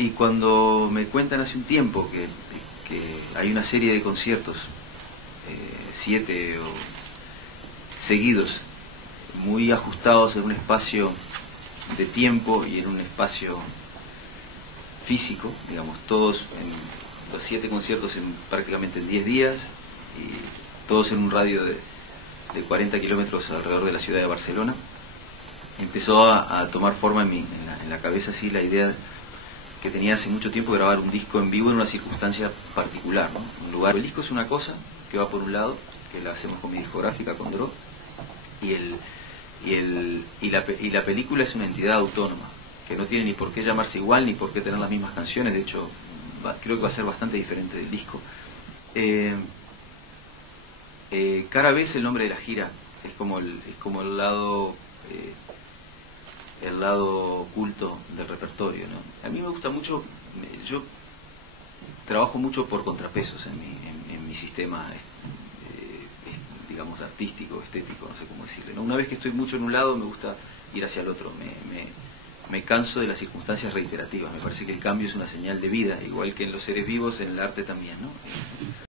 Y cuando me cuentan hace un tiempo que hay una serie de conciertos, 7 o seguidos, muy ajustados en un espacio de tiempo y en un espacio físico, digamos, todos en los 7 conciertos prácticamente en 10 días, y todos en un radio de 40 kilómetros alrededor de la ciudad de Barcelona, empezó a tomar forma en la cabeza así la idea que tenía hace mucho tiempo de grabar un disco en vivo en una circunstancia particular, ¿no? Un lugar. El disco es una cosa que va por un lado, que la hacemos con mi discográfica, con Dro, y la película es una entidad autónoma, que no tiene ni por qué llamarse igual, ni por qué tener las mismas canciones. De hecho, creo que va a ser bastante diferente del disco. Cara B es el nombre de la gira, es como el lado oculto del repertorio, ¿no? A mí me gusta mucho, yo trabajo mucho por contrapesos en mi sistema, digamos, artístico, estético, no sé cómo decirle, ¿no? Una vez que estoy mucho en un lado, me gusta ir hacia el otro, me canso de las circunstancias reiterativas. Me parece que el cambio es una señal de vida, igual que en los seres vivos, en el arte también, ¿no?